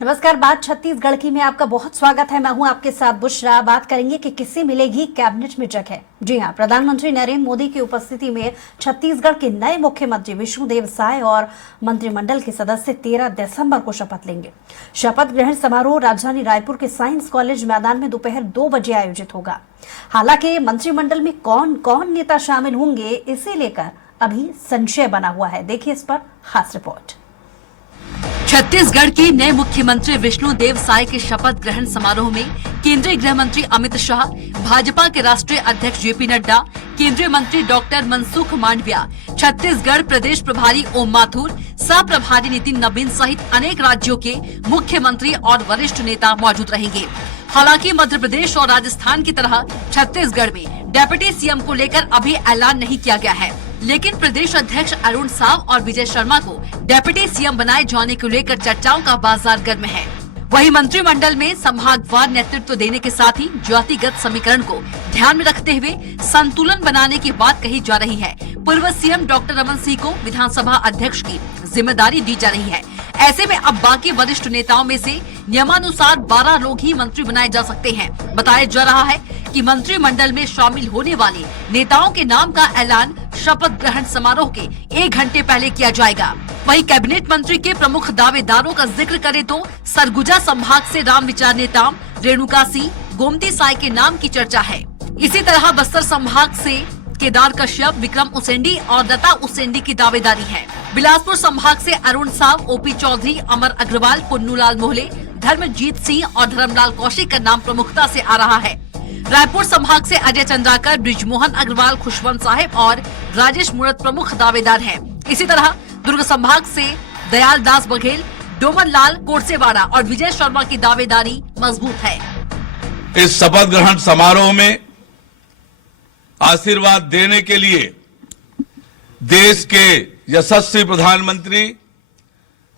नमस्कार। बात छत्तीसगढ़ की में आपका बहुत स्वागत है। मैं हूं आपके साथ बुशरा। बात करेंगे कि किससे मिलेगी कैबिनेट में जगह। जी हां, प्रधानमंत्री नरेंद्र मोदी की उपस्थिति में छत्तीसगढ़ के नए मुख्यमंत्री विष्णुदेव साय और मंत्रिमंडल के सदस्य 13 दिसंबर को शपथ लेंगे। शपथ ग्रहण समारोह राजधानी रायपुर के साइंस कॉलेज मैदान में दोपहर 2 बजे आयोजित होगा। हालांकि मंत्रिमंडल में कौन कौन नेता शामिल होंगे, इसे लेकर अभी संशय बना हुआ है। देखिए इस पर खास रिपोर्ट। छत्तीसगढ़ के नए मुख्यमंत्री विष्णुदेव साय के शपथ ग्रहण समारोह में केंद्रीय गृह मंत्री अमित शाह, भाजपा के राष्ट्रीय अध्यक्ष जेपी नड्डा, केंद्रीय मंत्री डॉक्टर मनसुख मांडविया, छत्तीसगढ़ प्रदेश प्रभारी ओम माथुर, सह प्रभारी नितिन नवीन सहित अनेक राज्यों के मुख्यमंत्री और वरिष्ठ नेता मौजूद रहेंगे। हालांकि मध्य प्रदेश और राजस्थान की तरह छत्तीसगढ़ में डेप्यूटी सीएम को लेकर अभी ऐलान नहीं किया गया है, लेकिन प्रदेश अध्यक्ष अरुण साव और विजय शर्मा को डेप्यूटी सीएम बनाए जाने को लेकर चर्चाओं का बाजार गर्म है। वहीं मंत्रिमंडल में संभागवार नेतृत्व देने के साथ ही जातिगत समीकरण को ध्यान में रखते हुए संतुलन बनाने की बात कही जा रही है। पूर्व सीएम डॉक्टर रमन सिंह को विधानसभा अध्यक्ष की जिम्मेदारी दी जा रही है। ऐसे में अब बाकी वरिष्ठ नेताओं में से नियमानुसार 12 लोग ही मंत्री बनाए जा सकते हैं। बताया जा रहा है कि मंत्रिमंडल में शामिल होने वाले नेताओं के नाम का ऐलान शपथ ग्रहण समारोह के 1 घंटे पहले किया जाएगा। वहीं कैबिनेट मंत्री के प्रमुख दावेदारों का जिक्र करें तो सरगुजा संभाग से राम विचार नेताम रेणुका सिंह, गोमती साय के नाम की चर्चा है। इसी तरह बस्तर संभाग से केदार कश्यप, विक्रम उसेंडी और दत्ता उसेंडी की दावेदारी है। बिलासपुर संभाग से अरुण साव, ओपी चौधरी, अमर अग्रवाल, पुन्नूलाल मोहले, धर्मजीत सिंह और धर्मलाल कौशिक का नाम प्रमुखता से आ रहा है। रायपुर संभाग से अजय चंद्राकर, ब्रिजमोहन अग्रवाल, खुशवंत साहिब और राजेश मूर्त प्रमुख दावेदार हैं। इसी तरह दुर्ग संभाग से दयाल दास बघेल, डोमन लाल कोरसेवाड़ा और विजय शर्मा की दावेदारी मजबूत है। इस शपथ ग्रहण समारोह में आशीर्वाद देने के लिए देश के यशस्वी प्रधानमंत्री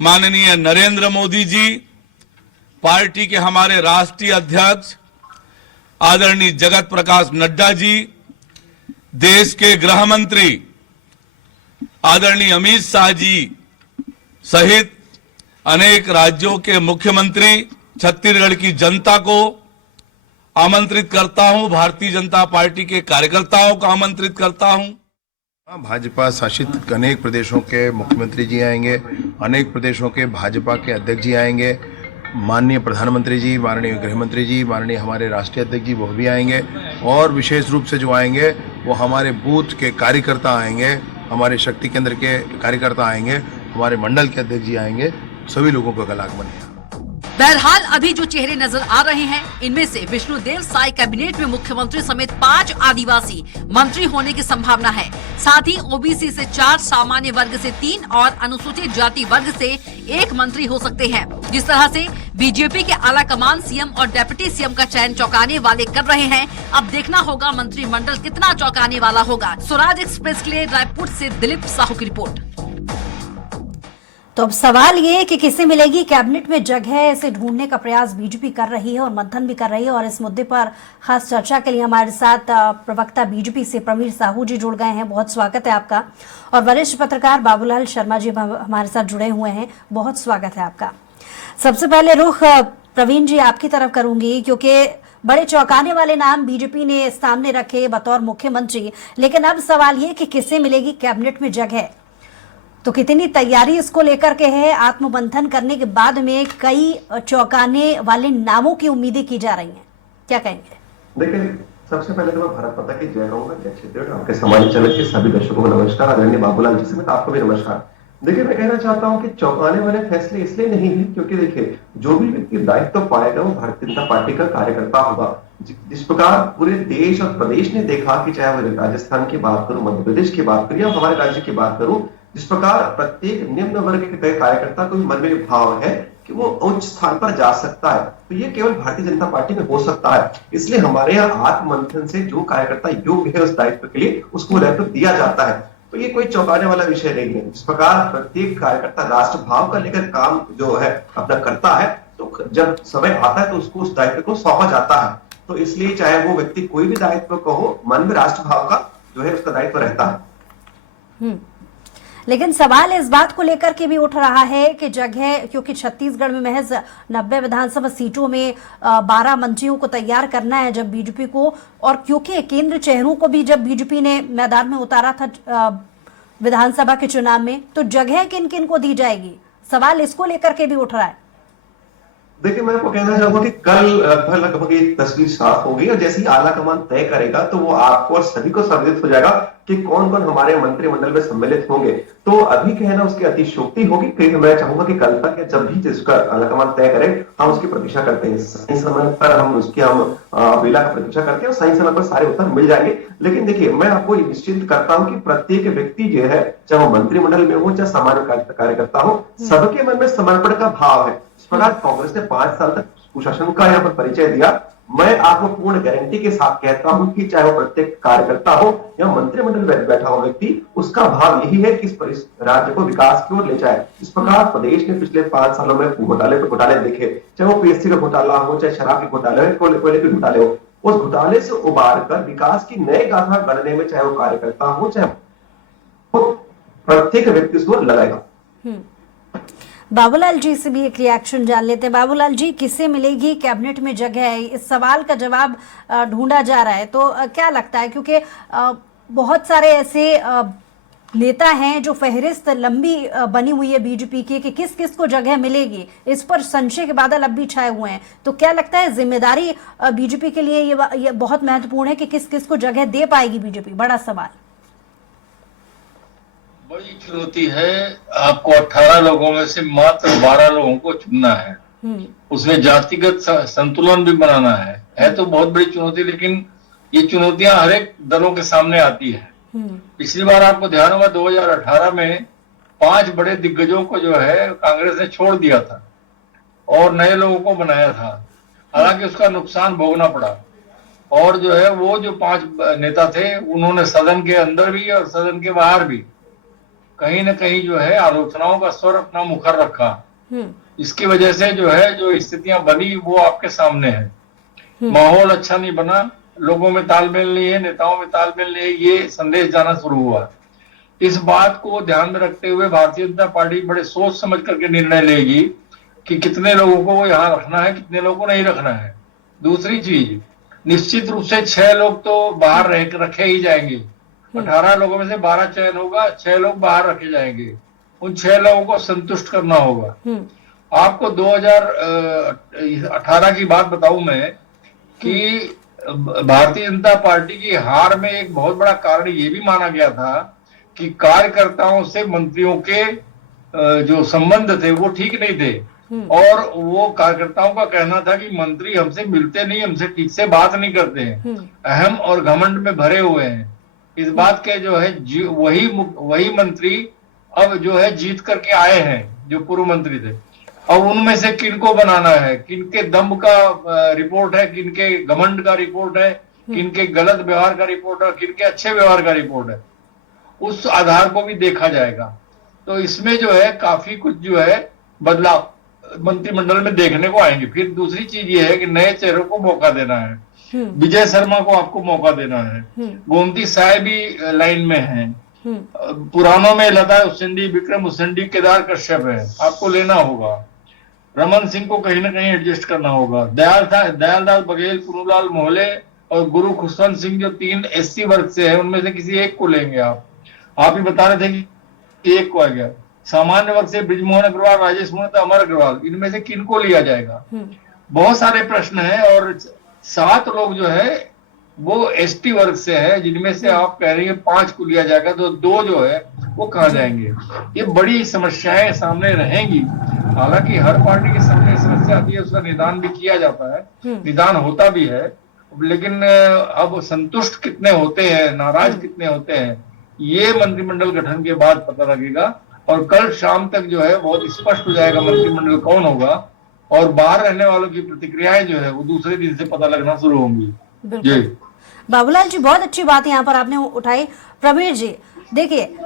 माननीय नरेंद्र मोदी जी, पार्टी के हमारे राष्ट्रीय अध्यक्ष आदरणीय जगत प्रकाश नड्डा जी, देश के गृह मंत्री आदरणीय अमित शाह जी सहित अनेक राज्यों के मुख्यमंत्री, छत्तीसगढ़ की जनता को आमंत्रित करता हूं। भारतीय जनता पार्टी के कार्यकर्ताओं को आमंत्रित करता हूं। भाजपा शासित अनेक प्रदेशों के मुख्यमंत्री जी आएंगे, अनेक प्रदेशों के भाजपा के अध्यक्ष जी आएंगे, माननीय प्रधानमंत्री जी, माननीय गृहमंत्री जी, माननीय हमारे राष्ट्रीय अध्यक्ष जी वो भी आएंगे, और विशेष रूप से जो आएंगे वो हमारे बूथ के कार्यकर्ता आएंगे, हमारे शक्ति केंद्र के कार्यकर्ता आएंगे, हमारे मंडल के अध्यक्ष जी आएंगे। सभी लोगों को गलागमन है। बहरहाल अभी जो चेहरे नजर आ रहे हैं, इनमें से विष्णुदेव साय कैबिनेट में मुख्यमंत्री समेत 5 आदिवासी मंत्री होने की संभावना है। साथ ही ओबीसी से 4, सामान्य वर्ग से 3 और अनुसूचित जाति वर्ग से 1 मंत्री हो सकते हैं। जिस तरह से बीजेपी के आला कमान सीएम और डेप्यूटी सीएम का चयन चौंकाने वाले कर रहे हैं, अब देखना होगा मंत्रिमंडल कितना चौंकाने वाला होगा। स्वराज एक्सप्रेस के लिए रायपुर से दिलीप साहू की रिपोर्ट। तो अब सवाल ये कि किसे मिलेगी कैबिनेट में जगह, इसे ढूंढने का प्रयास बीजेपी कर रही है और मंथन भी कर रही है। और इस मुद्दे पर खास चर्चा के लिए हमारे साथ प्रवक्ता बीजेपी से प्रवीण साहू जी जुड़ गए हैं। बहुत स्वागत है आपका। और वरिष्ठ पत्रकार बाबूलाल शर्मा जी हमारे साथ जुड़े हुए हैं। बहुत स्वागत है आपका। सबसे पहले रुख प्रवीण जी आपकी तरफ करूंगी, क्योंकि बड़े चौंकाने वाले नाम बीजेपी ने सामने रखे बतौर मुख्यमंत्री, लेकिन अब सवाल ये कि किससे मिलेगी कैबिनेट में जगह। तो कितनी तैयारी इसको लेकर के है? आत्ममंथन करने के बाद में कई चौंकाने वाले नामों की उम्मीदें की जा रही हैं, क्या कहेंगे? देखिए, सबसे पहले तो मैं भारत माता की जय कहूंगा। जय छत्तीसगढ़। आपके समाज चैनल के सभी दर्शकों को नमस्कार। आदरणीय बाबूलाल जी समेत आपको भी नमस्कार। देखिए, मैं कहना चाहता हूं कि चौंकाने वाले फैसले इसलिए नहीं है क्योंकि देखिए, जो भी व्यक्ति दायित्व पाएगा वो भारतीय जनता पार्टी का कार्यकर्ता होगा। जिस प्रकार पूरे देश और प्रदेश ने देखा कि चाहे वो राजस्थान की बात करूं, मध्य प्रदेश की बात करूं या हमारे राज्य की बात करूं, जिस प्रकार प्रत्येक निम्न वर्ग के कार्यकर्ता को मन में भाव है कि वो उच्च स्थान पर जा सकता है, तो ये केवल भारतीय जनता पार्टी में हो सकता है। इसलिए हमारे यहाँ आत्ममंथन से जो कार्यकर्ता योग्य है उस दायित्व के लिए उसको दायित्व दिया जाता है। तो ये कोई चौंकाने वाला विषय नहीं है। जिस प्रकार प्रत्येक कार्यकर्ता राष्ट्र भाव का लेकर काम जो है अपना करता है, तो जब समय आता है तो उसको उस दायित्व को सौंपा जाता है। तो इसलिए चाहे वो व्यक्ति कोई भी दायित्व को हो, मन में राष्ट्र भाव का जो है उसका दायित्व रहता है। लेकिन सवाल इस बात को लेकर के भी उठ रहा है कि जगह, क्योंकि छत्तीसगढ़ में महज 90 विधानसभा सीटों में 12 मंत्रियों को तैयार करना है जब बीजेपी को, और क्योंकि केंद्र चेहरों को भी जब बीजेपी ने मैदान में उतारा था विधानसभा के चुनाव में, तो जगह किन किन को दी जाएगी, सवाल इसको लेकर के भी उठ रहा है। देखिए, मैं आपको कहना चाहूंगा कि कल लगभग ये तस्वीर साफ होगी और जैसे ही आला कमान तय करेगा तो वो आपको और सभी को साबित हो जाएगा कि कौन कौन हमारे मंत्रिमंडल में सम्मिलित होंगे। तो अभी कहना उसकी अतिशयोक्ति होगी, क्योंकि मैं चाहूंगा कि कल तक या जब भी जिसका आला कमान तय करें हम उसकी प्रतीक्षा करते हैं। सही समय पर हम बेला का प्रतीक्षा करते हैं और सही समय पर सारे उत्तर मिल जाएंगे। लेकिन देखिए, मैं आपको निश्चित करता हूं कि प्रत्येक व्यक्ति जो है, चाहे वो मंत्रिमंडल में हो चाहे सामान्य कार्यकर्ता हो, सबके मन में समर्पण का भाव है। इस प्रकार कांग्रेस ने 5 साल तक कुशासन का यहाँ पर परिचय दिया। मैं आपको पूर्ण गारंटी के साथ कहता हूं कि चाहे वो प्रत्येक कार्यकर्ता हो या मंत्रिमंडल में बैठा हो व्यक्ति, उसका भाव यही है कि इस राज्य को विकास की ओर ले जाए। इस प्रकार प्रदेश ने पिछले 5 सालों में घोटाले पे घोटाले देखे, चाहे वो पीएससी का घोटाला हो, चाहे शराब के घोटाले हो, कोयले के घोटाले हो, उस घोटाले से उबार कर विकास की नई गाथा गढ़ने में चाहे वो कार्यकर्ता हो चाहे प्रत्येक व्यक्ति उसको लगाएगा। बाबूलाल जी से भी एक रिएक्शन जान लेते हैं। बाबूलाल जी, किसे मिलेगी कैबिनेट में जगह, इस सवाल का जवाब ढूंढा जा रहा है, तो क्या लगता है, क्योंकि बहुत सारे ऐसे नेता हैं जो फहरिस्त लंबी बनी हुई है बीजेपी की कि किस किस को जगह मिलेगी, इस पर संशय के बादल अब भी छाए हुए हैं, तो क्या लगता है जिम्मेदारी बीजेपी के लिए ये बहुत महत्वपूर्ण है कि किस किस को जगह दे पाएगी बीजेपी? बड़ा सवाल, बड़ी चुनौती है। आपको 18 लोगों में से मात्र 12 लोगों को चुनना है, उसमें जातिगत संतुलन भी बनाना है तो बहुत बड़ी चुनौती। लेकिन ये चुनौतियां हर एक दलों के सामने आती है। पिछली बार आपको ध्यान होगा 2018 में 5 बड़े दिग्गजों को जो है कांग्रेस ने छोड़ दिया था और नए लोगों को बनाया था, हालांकि उसका नुकसान भोगना पड़ा। और जो है वो जो 5 नेता थे उन्होंने सदन के अंदर भी और सदन के बाहर भी कहीं न कहीं जो है आलोचनाओं का स्वर अपना मुखर रखा। इसकी वजह से जो है जो स्थितियां बनी वो आपके सामने है। माहौल अच्छा नहीं बना, लोगों में तालमेल नहीं है, नेताओं में तालमेल नहीं है, ये संदेश जाना शुरू हुआ। इस बात को ध्यान में रखते हुए भारतीय जनता पार्टी बड़े सोच समझ करके निर्णय लेगी कि कितने लोगों को वो यहाँ रखना है, कितने लोगों को नहीं रखना है। दूसरी चीज, निश्चित रूप से 6 लोग तो बाहर रखे ही जाएंगे। 18 लोगों में से 12 चयन होगा, 6 लोग बाहर रखे जाएंगे। उन 6 लोगों को संतुष्ट करना होगा। आपको 2018 की बात बताऊं मैं कि भारतीय जनता पार्टी की हार में एक बहुत बड़ा कारण ये भी माना गया था कि कार्यकर्ताओं से मंत्रियों के जो संबंध थे वो ठीक नहीं थे। और वो कार्यकर्ताओं का कहना था कि मंत्री हमसे मिलते नहीं, हमसे ठीक से बात नहीं करते हैं, अहम और घमंड में भरे हुए हैं। इस बात के जो है वही मंत्री अब जो है जीत करके आए हैं जो पूर्व मंत्री थे। अब उनमें से किनको बनाना है, किनके दम का रिपोर्ट है, किनके घमंड का रिपोर्ट है, किनके गलत व्यवहार का रिपोर्ट है, किनके अच्छे व्यवहार का रिपोर्ट है, उस आधार को भी देखा जाएगा। तो इसमें जो है काफी कुछ जो है बदलाव मंत्रिमंडल में देखने को आएंगे। फिर दूसरी चीज ये है कि नए चेहरों को मौका देना है। विजय शर्मा को आपको मौका देना है, गोमती साय भी लाइन में है, पुरानों में लता उसेंडी, विक्रम उसेंडी, केदार कश्यप है, आपको लेना होगा। रमन सिंह को कहीं ना कहीं एडजस्ट करना होगा। दयालदास बघेल, पुरूलाल मोहले और गुरु खुशवंत सिंह जो 3 एससी वर्ग से है, उनमें से किसी एक को लेंगे आप ही बता रहे थे कि एक को आ गया। सामान्य वर्ग से ब्रिजमोहन अग्रवाल, राजेश मोहन, अमर अग्रवाल, इनमें से किनको लिया जाएगा? बहुत सारे प्रश्न हैं। और 7 लोग जो है वो एसटी वर्ग से है, जिनमें से आप कह रही है 5 को लिया जाएगा, तो 2 जो है वो कहाँ जाएंगे? ये बड़ी समस्याएं सामने रहेंगी। हालांकि हर पार्टी के सामने समस्या आती है, उसका निदान भी किया जाता है, निदान होता भी है, लेकिन अब संतुष्ट कितने होते हैं, नाराज कितने होते हैं, ये मंत्रिमंडल गठन के बाद पता लगेगा। और कल शाम तक जो है बहुत स्पष्ट हो जाएगा मंत्रिमंडल कौन होगा। और बाहर रहने वालों की प्रतिक्रियाएं जो है वो दूसरे दिन से पता लगना शुरू होंगी। जी बाबूलाल जी, बहुत अच्छी बात यहाँ पर आपने उठाई। प्रवीर जी, देखिए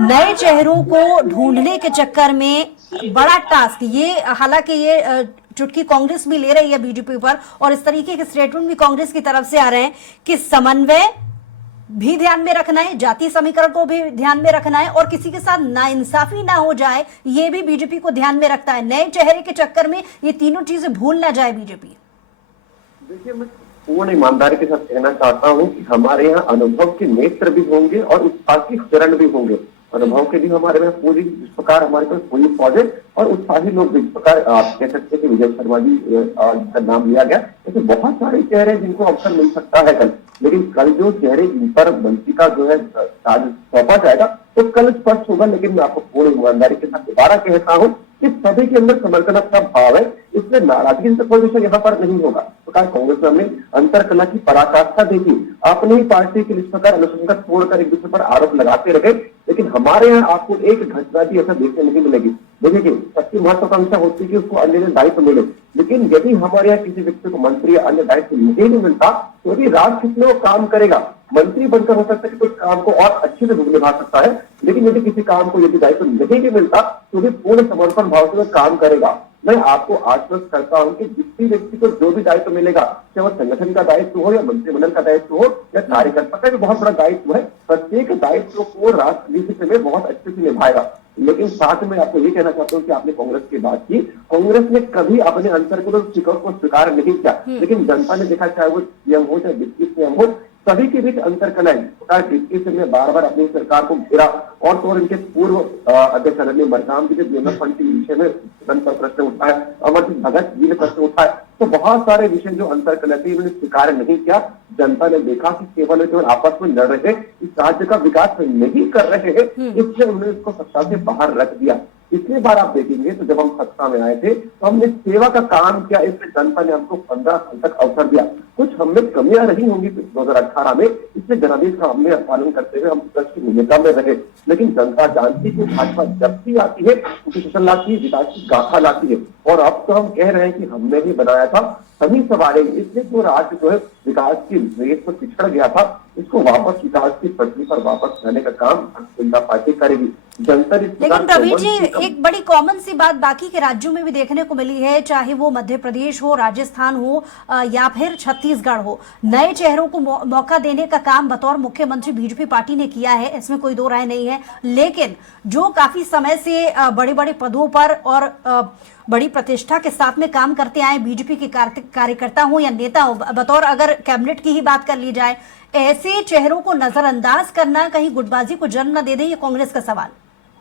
नए चेहरों को ढूंढने के चक्कर में बड़ा टास्क ये, हालांकि ये चुटकी कांग्रेस भी ले रही है बीजेपी पर, और इस तरीके के स्टेटमेंट भी कांग्रेस की तरफ से आ रहे हैं कि समन्वय भी ध्यान में रखना है, जाति समीकरण को भी ध्यान में रखना है और किसी के साथ नाइंसाफी ना हो जाए, ये भी बीजेपी को ध्यान में रखता है। नए चेहरे के चक्कर में ये तीनों चीजें भूल ना जाए बीजेपी। देखिए, मैं पूर्ण ईमानदारी के साथ कहना चाहता हूं कि हमारे यहाँ अनुभव के नेत्र भी होंगे और उत्साही चरण भी होंगे। अनुभव के भी हमारे में पूरी, जिस प्रकार हमारे पास पूरी फौज है, और उत्साही लोग भी, जिस प्रकार आप कह सकते हैं कि विजय शर्मा जी का नाम लिया गया, ऐसे बहुत सारे चेहरे हैं जिनको अवसर मिल सकता है कल। लेकिन कल जो चेहरे इन पर मंत्री का जो है ताज सौंपा जाएगा तो कल स्पष्ट होगा। लेकिन मैं आपको पूर्ण ईमानदारी के साथ दोबारा कहता हूँ कि सभी के अंदर समर्पण का भाव है, इसलिए नाराजगी से कोई विषय यहाँ पर नहीं होगा। तो कांग्रेस में हमने अंतरकला की पराकाष्ठा देखी, अपनी ही पार्टी के इस प्रकार अनुशंसा तोड़कर एक दूसरे पर आरोप लगाते रहे। लेकिन हमारे यहाँ आपको एक घटना भी ऐसा देखने नहीं मिलेगी। देखिए, सबकी महत्वाकांक्षा होती है कि उसको अन्य दायित्व मिले, लेकिन यदि हमारे यहाँ किसी व्यक्ति को मंत्री या अन्य दायित्व नहीं मिलता तो भी राजनीति में वो काम करेगा। मंत्री बनकर हो सकता है कि कुछ काम को और अच्छे से निभा सकता है, लेकिन यदि किसी काम को यदि दायित्व नहीं भी मिलता तो भी पूर्ण समर्पण भाव से काम करेगा। मैं आपको आश्वस्त करता हूं कि जिस भी व्यक्ति को जो भी दायित्व मिलेगा, चाहे वो संगठन का दायित्व हो या मंत्रिमंडल का दायित्व हो या कार्यकर्ता का भी बहुत बड़ा दायित्व है, प्रत्येक दायित्व को राष्ट्रनीति में बहुत अच्छे से निभाएगा। लेकिन साथ में आपको ये कहना चाहता हूँ कि आपने कांग्रेस की बात की, कांग्रेस ने कभी अपने अंतर को स्वीकार नहीं किया, लेकिन जनता ने देखा, चाहे वो सीएम हो चाहे डिप्टी सीएम हो, सभी के बीच अंतर कलाएं। डिप्टी सीएम ने बार बार अपनी सरकार को घेरा और तो इनके पूर्व अध्यक्ष आदरणीय मरकाम जी ने बीएमएफ फंड के विषय में प्रश्न उठाया, अमरजीत भगत जी ने प्रश्न उठाया, तो बहुत सारे विषय जो अंतर कला थे उन्होंने स्वीकार नहीं किया। जनता ने देखा कि केवल आपस में लड़ रहे, इस राज्य का विकास नहीं कर रहे हैं, इसलिए उन्होंने इसको सत्ता से बाहर रख दिया। पिछली बार आप देखेंगे तो जब हम सत्ता में आए थे तो हमने सेवा का काम किया, इसलिए जनता ने हमको 15 साल तक अवसर दिया। कुछ हमें कमियां रही होंगी 2018 में, इसलिए जनादेश का हमने पालन करते हुए हम विकास की भूमिका में रहे। लेकिन जनता जानती है कि भाजपा जब भी आती है उसे शासन लाती है, विकास की गाथा लाती है, और अब तो हम कह रहे हैं कि हमने ही बनाया था, सभी सवाल है। इसलिए जो राज्य जो है विकास की रेस पर पिछड़ गया था, इसको वापस विकास की पटरी पर वापस लाने का काम भारतीय जनता पार्टी करेगी। जनता लेकिन प्रवीण जी, एक बड़ी कॉमन सी बात बाकी के राज्यों में भी देखने को मिली है, चाहे वो मध्य प्रदेश हो, राजस्थान हो या फिर छत्तीसगढ़ हो, नए चेहरों को मौका देने का काम बतौर मुख्यमंत्री बीजेपी पार्टी ने किया है, इसमें कोई दो राय नहीं है। लेकिन जो काफी समय से बड़े बड़े पदों पर और बड़ी प्रतिष्ठा के साथ में काम करते आए बीजेपी के कार्यकर्ता हो या नेता हो, बतौर अगर कैबिनेट की ही बात कर ली जाए, ऐसे चेहरों को नजरअंदाज करना कहीं गुटबाजी को जन्म न दे दे, ये कांग्रेस का सवाल,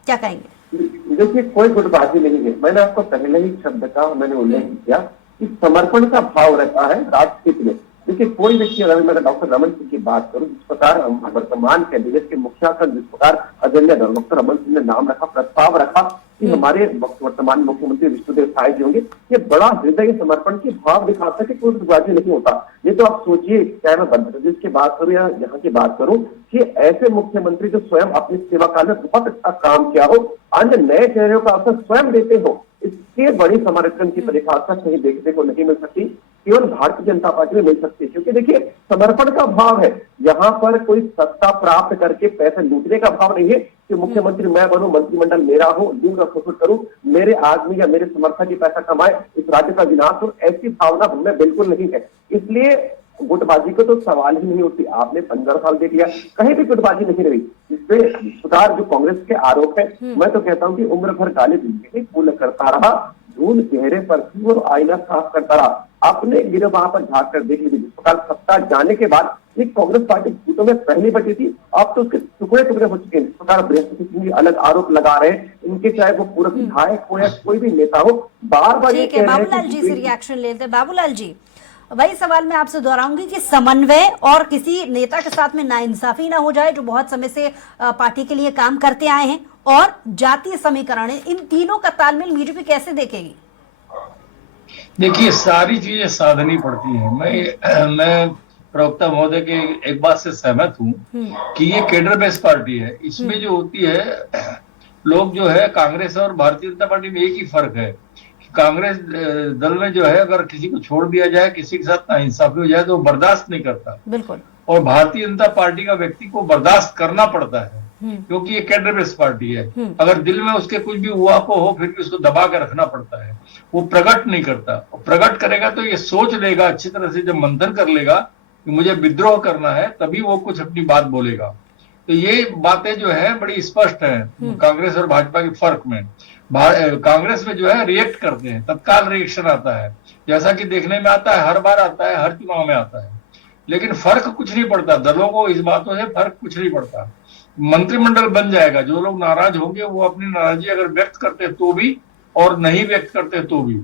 क्या कहेंगे? देखिए, कोई गुटबाजी नहीं है। मैंने आपको पहले ही शब्द का मैंने उल्लेख किया कि समर्पण का भाव रहता है राजनीति में। देखिए, कोई व्यक्ति, अगर मैं डॉक्टर रमन सिंह की बात करूं, जिस प्रकार वर्तमान कैबिनेट के मुखिया जिस प्रकार आदरणीय डॉक्टर रमन सिंह ने नाम रखा, प्रस्ताव रखा कि हमारे वर्तमान मुख्यमंत्री विष्णुदेव साय जी होंगे, ये बड़ा हृदय समर्पण की भाव दिखाता है कि कोई गुटबाजी नहीं होता। ये तो आप सोचिए, चाहे मैं मध्य प्रदेश की बात करूं या यहाँ की बात करूं, कि ऐसे मुख्यमंत्री जो स्वयं अपने सेवा काल में बहुत अच्छा काम किया हो, अन्य नए चेहरों का अवसर स्वयं देते हो, इसके बड़ी समर्पण की परिभाषा कहीं देखने को नहीं मिल सकती, केवल भारतीय जनता पार्टी में मिल सकती है। क्योंकि देखिए, समर्पण का भाव है, यहाँ पर कोई सत्ता प्राप्त करके पैसे लूटने का भाव नहीं है कि मुख्यमंत्री मैं बनूं, मंत्रिमंडल मेरा हो, दूंगा सपोर्ट करूं, मेरे आदमी या मेरे समर्थक ही पैसा कमाए, इस राज्य का विनाश हो, ऐसी भावना हमें बिल्कुल नहीं है। इसलिए गुटबाजी को तो सवाल ही नहीं होती। आपने 15 साल देख लिया, कहीं भी गुटबाजी नहीं रही। इसपे सुधार जो कांग्रेस के आरोप है, मैं तो कहता हूं कि उम्र भर गाली जिंदगी पूर्ण करता रहा, धूल चेहरे पर थी और आईना साफ करता रहा। अपने गिरबां पर झाँक कर देख लीजिए, जिस प्रकार सत्ता जाने के बाद ये कांग्रेस पार्टी सीटों में पहली बटी थी, अब तो उसके टुकड़े टुकड़े हो चुके हैं। इस प्रकार बृहस्पति सिंह भी अलग आरोप लगा रहे हैं, इनके चाहे वो पूर्व विधायक हो या कोई भी नेता हो, बार बार ये कह रहे हैं। बाबूलाल जी से रिएक्शन लेते हैं। बाबूलाल जी, वही सवाल मैं आपसे दोहराऊंगी कि समन्वय और किसी नेता के साथ में नाइंसाफी ना हो जाए, जो बहुत समय से पार्टी के लिए काम करते आए हैं, और जातीय समीकरण, इन तीनों का तालमेल बीजेपी कैसे देखेगी? देखिए, सारी चीजें साधनी पड़ती है। मैं प्रवक्ता महोदय के एक बात से सहमत हूँ कि ये केडर बेस्ड पार्टी है। इसमें जो होती है, लोग जो है, कांग्रेस और भारतीय जनता पार्टी में एक ही फर्क है, कांग्रेस दल में जो है, अगर किसी को छोड़ दिया जाए, किसी के साथ नाइंसाफी हो जाए तो वो बर्दाश्त नहीं करता। बिल्कुल। और भारतीय जनता पार्टी का व्यक्ति को बर्दाश्त करना पड़ता है, क्योंकि ये कैडर बेस्ड पार्टी है। अगर दिल में उसके कुछ भी हुआ को हो, फिर भी उसको दबा कर रखना पड़ता है, वो प्रकट नहीं करता। प्रकट करेगा तो ये सोच लेगा अच्छी तरह से, जब मंथन कर लेगा कि मुझे विद्रोह करना है, तभी वो कुछ अपनी बात बोलेगा। तो ये बातें जो है बड़ी स्पष्ट है कांग्रेस और भाजपा के फर्क में। कांग्रेस में जो है रिएक्ट करते हैं, तत्काल रिएक्शन आता है, जैसा कि देखने में आता है, हर बार आता है, हर चुनाव में आता है, लेकिन फर्क कुछ नहीं पड़ता। दलों को इस बातों से फर्क कुछ नहीं पड़ता। मंत्रिमंडल बन जाएगा, जो लोग नाराज होंगे वो अपनी नाराजगी अगर व्यक्त करते तो भी और नहीं व्यक्त करते तो भी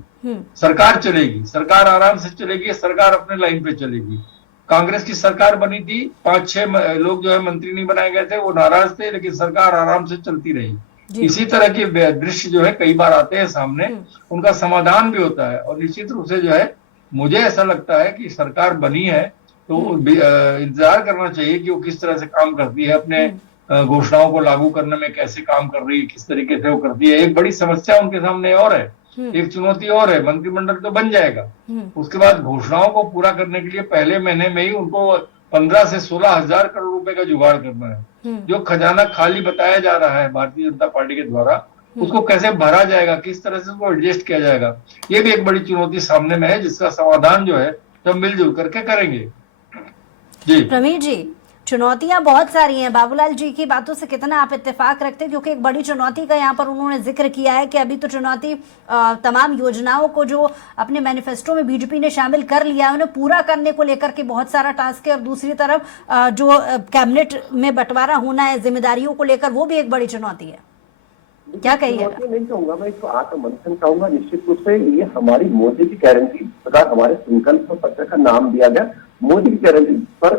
सरकार चलेगी, सरकार आराम से चलेगी, सरकार अपने लाइन पे चलेगी। कांग्रेस की सरकार बनी थी, 5-6 लोग जो है मंत्री नहीं बनाए गए थे, वो नाराज थे, लेकिन सरकार आराम से चलती रही। इसी तरह के दृश्य जो है कई बार आते हैं सामने, उनका समाधान भी होता है। और निश्चित रूप से जो है मुझे ऐसा लगता है कि सरकार बनी है तो इंतजार करना चाहिए कि वो किस तरह से काम करती है, अपने घोषणाओं को लागू करने में कैसे काम कर रही है, किस तरीके से वो करती है। एक बड़ी समस्या उनके सामने और है, एक चुनौती और है। मंत्रिमंडल तो बन जाएगा, उसके बाद घोषणाओं को पूरा करने के लिए पहले महीने में ही उनको 15 से 16 हजार करोड़ रुपए का जुगाड़ करना है। जो खजाना खाली बताया जा रहा है भारतीय जनता पार्टी के द्वारा, उसको कैसे भरा जाएगा, किस तरह से उसको एडजस्ट किया जाएगा, ये भी एक बड़ी चुनौती सामने में है, जिसका समाधान जो है सब मिलजुल करके करेंगे। जी प्रवीण जी, चुनौतियां बहुत सारी हैं। बाबूलाल जी की बातों से कितना आप इत्तेफाक रखते हैं, क्योंकि एक बड़ी चुनौती का यहाँ पर उन्होंने जिक्र किया है कि अभी तो चुनौती तमाम योजनाओं को जो अपने मैनिफेस्टो में बीजेपी ने शामिल कर लिया है उन्हें पूरा करने को लेकर के बहुत सारा टास्क है, और दूसरी तरफ जो कैबिनेट में बंटवारा होना है जिम्मेदारियों को लेकर, वो भी एक बड़ी चुनौती है। क्या कहिएगा? नहीं कहूंगा मैं, इसको आत्ममंथन कहूंगा। निश्चित रूप से ये हमारी मोदी की गारंटी, प्रकार हमारे संकल्प पत्र का नाम दिया गया, मोदी की गारंटी पर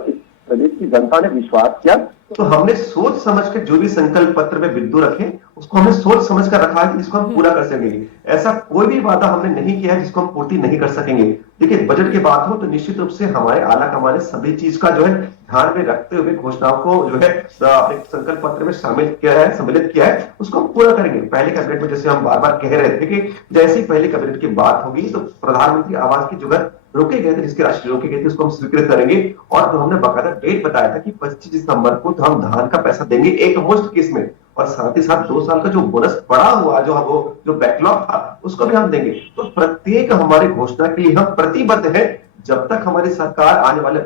प्रदेश की जनता ने विश्वास किया। तो हमने सोच समझ कर जो भी संकल्प पत्र में बिंदु रखे, उसको हमने सोच समझ कर रखा है कि इसको हम पूरा कर सकेंगे। ऐसा कोई भी वादा हमने नहीं किया है जिसको हम पूर्ति नहीं कर सकेंगे। देखिए, बजट की बात हो तो निश्चित रूप से हमारे आला कमान ने सभी चीज का जो है ध्यान में रखते हुए घोषणाओं को जो है अपने संकल्प पत्र में शामिल किया है, सम्मिलित किया है, उसको हम पूरा करेंगे। पहले कैबिनेट में जैसे हम बार बार कह रहे थे कि जैसे ही पहले कैबिनेट की बात होगी तो प्रधानमंत्री आवास की जो है रोके गए थे, जिसकी राशि रोके गए थे, उसको हम स्वीकृत करेंगे। और तो हमने बाकायदा डेट बताया था कि 25 दिसंबर को तो हम धान का पैसा देंगे एक मुश्त किस्त में, और साथ ही साथ 2 साल का जो बोनस पड़ा हुआ जो बैकलॉग था उसको भी हम देंगे। तो प्रत्येक हमारी घोषणा के लिए हम प्रतिबद्ध है। जब तक हमारी सरकार आने वाले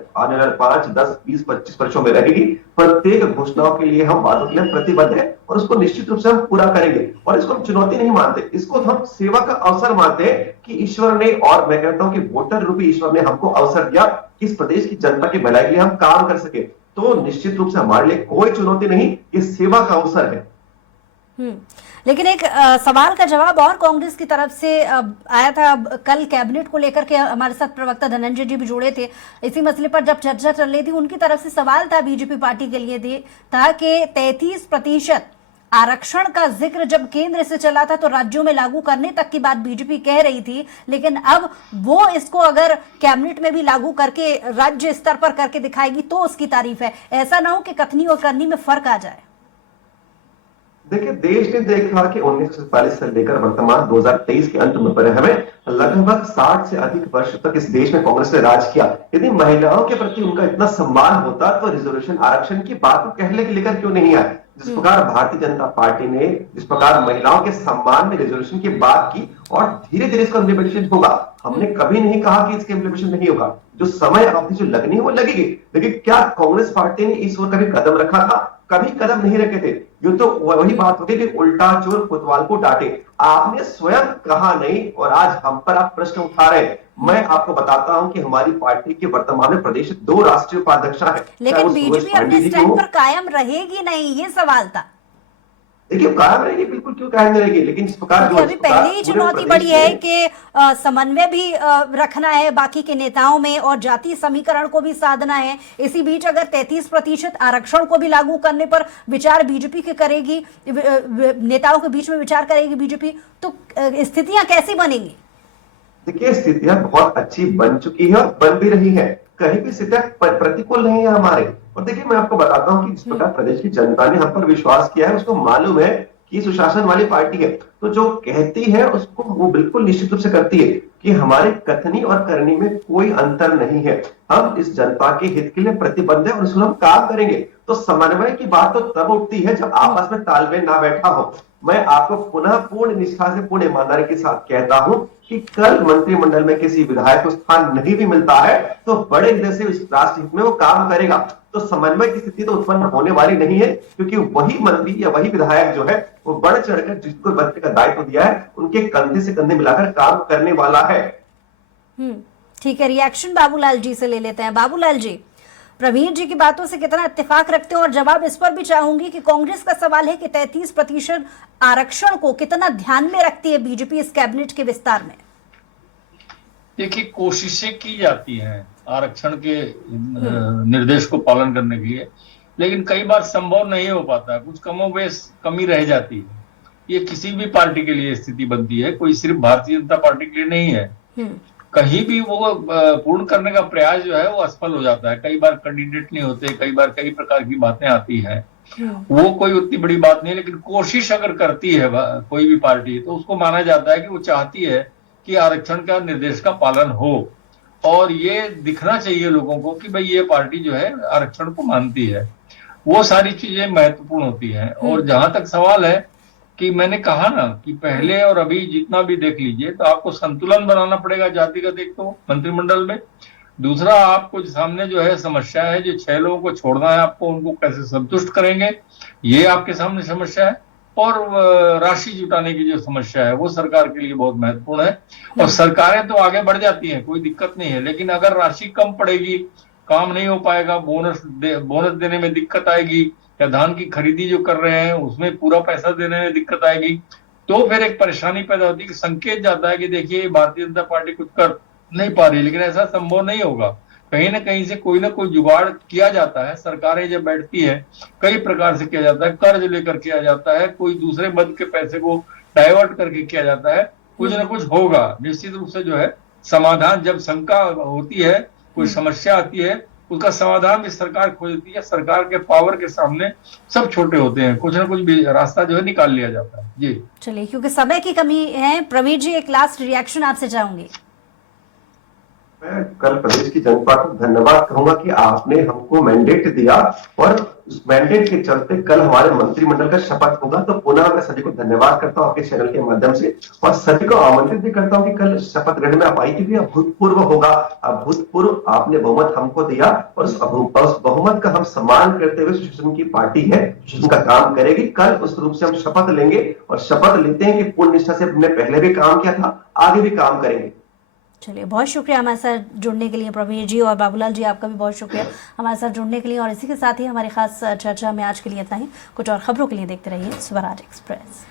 5, 10, 20, 25 वर्षों में रहेगी, प्रत्येक घोषणाओं के लिए हम वादों के लिए प्रतिबद्ध है और उसको निश्चित रूप से हम पूरा करेंगे। और इसको हम चुनौती नहीं मानते, इसको हम सेवा का अवसर मानते हैं कि ईश्वर ने, और मैं कहता हूं कि वोटर रूपी ईश्वर ने हमको अवसर दिया कि इस प्रदेश की जनता की भलाई के लिए हम काम कर सके। तो निश्चित रूप से हमारे लिए कोई चुनौती नहीं, ये सेवा का अवसर है। लेकिन एक सवाल का जवाब और कांग्रेस की तरफ से आया था कल कैबिनेट को लेकर के। हमारे साथ प्रवक्ता धनंजय जी भी जुड़े थे इसी मसले पर जब चर्चा चल रही थी। उनकी तरफ से सवाल था बीजेपी पार्टी के लिए था कि 33% आरक्षण का जिक्र जब केंद्र से चला था तो राज्यों में लागू करने तक की बात बीजेपी कह रही थी, लेकिन अब वो इसको अगर कैबिनेट में भी लागू करके राज्य स्तर पर करके दिखाएगी तो उसकी तारीफ है। ऐसा ना हो कि कथनी और करनी में फर्क आ जाए। देखिए, देश ने देखा कि 1947 से लेकर वर्तमान 2023 के अंत में पर हमें लगभग 60 से अधिक वर्ष तक इस देश में कांग्रेस ने राज किया। यदि महिलाओं के प्रति उनका इतना सम्मान होता तो रिजर्वेशन आरक्षण की बात को कहने के लेकर क्यों नहीं आए? जिस प्रकार भारतीय जनता पार्टी ने जिस प्रकार महिलाओं के सम्मान में रिजर्वेशन की बात की और धीरे धीरे इसका इम्प्लीमेंटेशन होगा, हमने कभी नहीं कहा कि इसके इम्प्लीमेंटेशन नहीं होगा। जो समय अवधि जो लगनी है वो लगेगी। लेकिन क्या कांग्रेस पार्टी ने इस ओर कभी कदम रखा था? कभी कदम नहीं रखे थे। ये तो वही बात होगी कि उल्टा चोर कोतवाल को डांटे। आपने स्वयं कहा नहीं और आज हम पर आप प्रश्न उठा रहे हैं। मैं आपको बताता हूं कि हमारी पार्टी के वर्तमान में प्रदेश 2 राष्ट्रीय उपाध्यक्ष हैं, लेकिन बीजेपी अपने स्टैंड पर कायम रहेगी नहीं, ये सवाल था। देखिए, कायम रहेगी, बिल्कुल क्यों कायम रहेगी, लेकिन इस प्रकार अभी पहले ही चुनौती बड़ी है कि समन्वय भी रखना है बाकी के नेताओं में और जातीय समीकरण को भी साधना है। इसी बीच अगर 33% आरक्षण को भी लागू करने पर विचार बीजेपी के करेगी, नेताओं के बीच में विचार करेगी बीजेपी, तो स्थितियां कैसी बनेंगी? देखिए, स्थितियां बहुत अच्छी बन चुकी है और बन भी रही है। कहीं भी स्थितियां प्रतिकूल नहीं है हमारे। और देखिए, मैं आपको बताता हूं कि जिस प्रकार प्रदेश की जनता ने हम पर विश्वास किया है, उसको मालूम है कि सुशासन वाली पार्टी है, तो जो कहती है उसको वो बिल्कुल निश्चित रूप से करती है कि हमारे कथनी और करनी में कोई अंतर नहीं है। हम इस जनता के हित के लिए प्रतिबद्ध है और उसको हम काम करेंगे। तो समन्वय की बात तो तब उठती है जब आपस में तालमेल ना बैठा हो। मैं आपको पुनः पूर्ण निष्ठा से, पूर्ण ईमानदारी के साथ कहता हूं कि कल मंत्रिमंडल में किसी विधायक को स्थान नहीं भी मिलता है तो बड़े हृदय से इस राष्ट्र हित में वो काम करेगा। तो समन्वय की स्थिति तो उत्पन्न होने वाली नहीं है, क्योंकि वही मंत्री या वही विधायक जो है वो बढ़ चढ़कर जिसको मंत्री का दायित्व दिया है उनके कंधे से कंधे मिलाकर काम करने वाला है। ठीक है, रिएक्शन बाबूलाल जी से ले लेते हैं। बाबूलाल जी, प्रवीण जी की बातों से कितना इत्तेफाक रखते हो, और जवाब इस पर भी चाहूंगी कि कांग्रेस का सवाल है कि 33% आरक्षण को कितना ध्यान में रखती है बीजेपी इस कैबिनेट के विस्तार में। देखिए, कोशिशें की जाती हैं आरक्षण के निर्देश को पालन करने के लिए, लेकिन कई बार संभव नहीं हो पाता, कुछ कमोबेश कमी रह जाती है। ये किसी भी पार्टी के लिए स्थिति बनती है, कोई सिर्फ भारतीय जनता पार्टी के लिए नहीं है। कहीं भी वो पूर्ण करने का प्रयास जो है वो असफल हो जाता है। कई बार कैंडिडेट नहीं होते, कई बार कई प्रकार की बातें आती हैं, वो कोई उतनी बड़ी बात नहीं, लेकिन कोशिश अगर करती है कोई भी पार्टी तो उसको माना जाता है कि वो चाहती है कि आरक्षण का निर्देश का पालन हो, और ये दिखना चाहिए लोगों को कि भाई ये पार्टी जो है आरक्षण को मानती है। वो सारी चीजें महत्वपूर्ण होती हैं। और जहां तक सवाल है कि मैंने कहा ना कि पहले और अभी जितना भी देख लीजिए तो आपको संतुलन बनाना पड़ेगा जातिगत, एक तो मंत्रिमंडल में, दूसरा आपको सामने जो है समस्या है, जो 6 लोगों को छोड़ना है आपको, उनको कैसे संतुष्ट करेंगे, ये आपके सामने समस्या है। और राशि जुटाने की जो समस्या है वो सरकार के लिए बहुत महत्वपूर्ण है। और सरकारें तो आगे बढ़ जाती हैं, कोई दिक्कत नहीं है, लेकिन अगर राशि कम पड़ेगी, काम नहीं हो पाएगा, बोनस देने में दिक्कत आएगी, या धान की खरीदी जो कर रहे हैं उसमें पूरा पैसा देने में दिक्कत आएगी, तो फिर एक परेशानी पैदा होती है कि संकेत जाता है कि देखिए भारतीय जनता पार्टी कुछ कर नहीं पा रही। लेकिन ऐसा संभव नहीं होगा, कहीं ना कहीं से कोई ना कोई जुगाड़ किया जाता है। सरकारें जब बैठती है कई प्रकार से किया जाता है, कर्ज लेकर किया जाता है, कोई दूसरे मद के पैसे को डाइवर्ट करके किया जाता है, कुछ ना कुछ होगा निश्चित रूप से जो है समाधान। जब शंका होती है, कोई समस्या आती है, उसका समाधान भी सरकार खोजती है। सरकार के पावर के सामने सब छोटे होते हैं, कुछ ना कुछ भी रास्ता जो है निकाल लिया जाता है। जी चलिए, क्योंकि समय की कमी है, प्रवीण जी एक लास्ट रिएक्शन आपसे चाहूंगी। मैं कल प्रदेश की जनता को धन्यवाद कहूंगा कि आपने हमको मैंडेट दिया, और उस मैंडेट के चलते कल हमारे मंत्रिमंडल का शपथ होगा। तो पुनः मैं सभी को धन्यवाद करता हूं आपके चैनल के माध्यम से, और सभी को आमंत्रित भी करता हूं कि कल शपथ ग्रहण में आप आइए, क्योंकि अभूतपूर्व होगा। अभूतपूर्व आपने बहुमत हमको दिया, और उस बहुमत का हम सम्मान करते हुए सुशासन की पार्टी है, सुशासन का काम करेगी। कल उस रूप से हम शपथ लेंगे, और शपथ लेते हैं कि पूर्ण निष्ठा से हमने पहले भी काम किया था, आगे भी काम करेंगे। चलिए, बहुत शुक्रिया हमारे साथ जुड़ने के लिए प्रवीण जी, और बाबूलाल जी आपका भी बहुत शुक्रिया हमारे साथ जुड़ने के लिए। और इसी के साथ ही हमारी खास चर्चा में आज के लिए इतना ही। कुछ और खबरों के लिए देखते रहिए स्वराज एक्सप्रेस।